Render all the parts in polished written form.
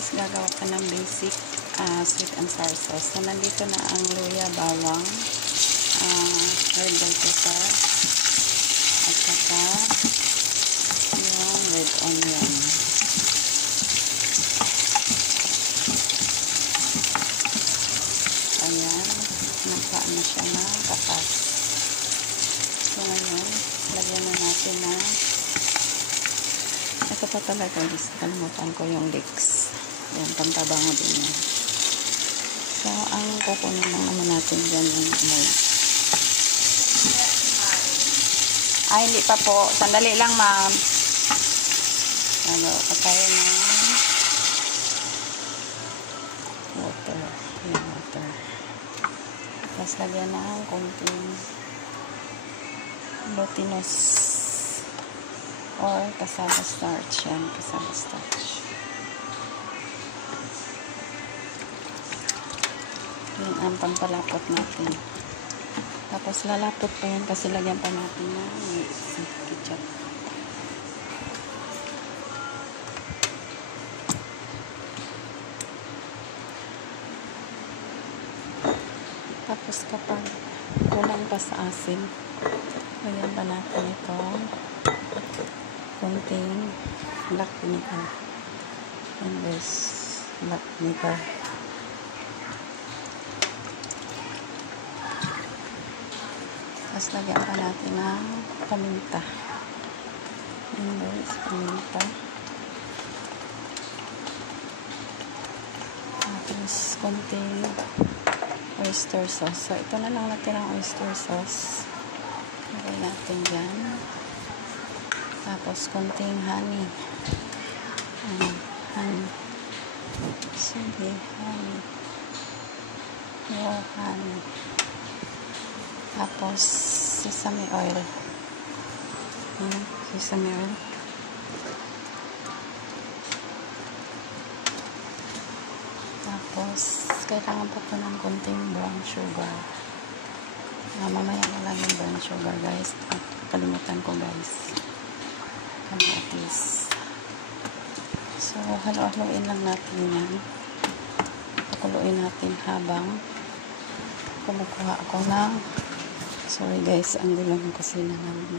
guys, gagawa ka ng basic sweet and sour sauce. So, nandito na ang luya, bawang, red bell pepper, at saka yung red onion. Ayan, naka na siya na kapas. So, ngayon, lagyan na natin na ito pa talaga guys, kalimutan ko yung leeks. Yan, pantabango din yan. So, ang kukunin lang naman natin dyan yung amoy. Ay, hindi pa po. Sandali lang, ma'am. Ano, patayin na water. Yung water. Tapos lagyan na ang konting glutinous or cassava starch. Yan, cassava starch. Yan ang pampalapot natin. Tapos lalapot pa yan kasi lagyan pa natin ng ketchup. Tapos kapag kulang pa sa asin, lagyan pa natin ito konting black vinegar. And this black vinegar. Tapos lagyan pa natin ng paminta. And this paminta. Tapos konting oyster sauce. So ito na lang natin ang oyster sauce. Lagay natin dyan. Tapos konting honey. Honey. Sige, honey. More honey. Tapos sesame oil. Sesame oil. Tapos kailangan pa po ng konting brown sugar. Mamaya na lang yung brown sugar guys. At kalimutan ko guys. Kamatis. So, halo-haloin lang natin yan. Pakuluin natin habang kumukuha ako ng sorry guys, ang gulo ng kusina namin.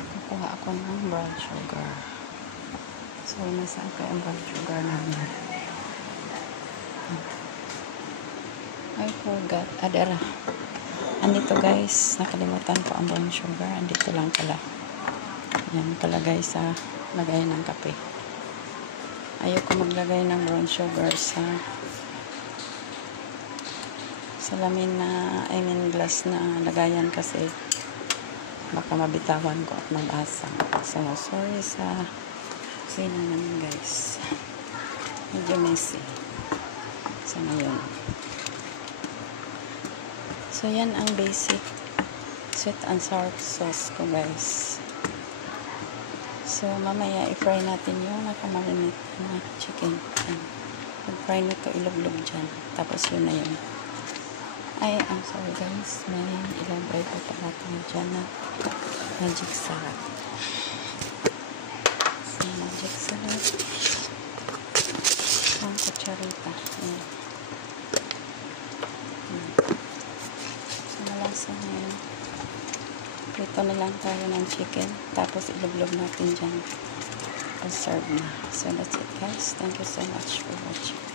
Kukuha ako ng brown sugar. So, nasaan ko yung brown sugar namin? I forgot. Adara. Andito guys, nakalimutan ko ang brown sugar. Andito lang pala. Yan pala guys, lagay ng kape. Ayoko maglagay ng brown sugar sa salamin na, glass na lagayan kasi baka mabitawan ko at mabasa. So, sorry sa kusina namin guys. Medyo messy. So, ngayon. So, yan ang basic sweet and sour sauce ko guys. So, mamaya i-fry natin yung nakamarinate na chicken. Pag-fry nito, ilog-log dyan. Tapos yun na yun. Ay, I'm sorry guys. May ilagay po pala tayo dyan na magic sarap. So, magic sarap. Ang kutsarita. Ayan. So, malasa na yun. Prito na lang tayo ng chicken. Tapos ilog-log natin dyan. Serve na. So, that's it guys. Thank you so much for watching.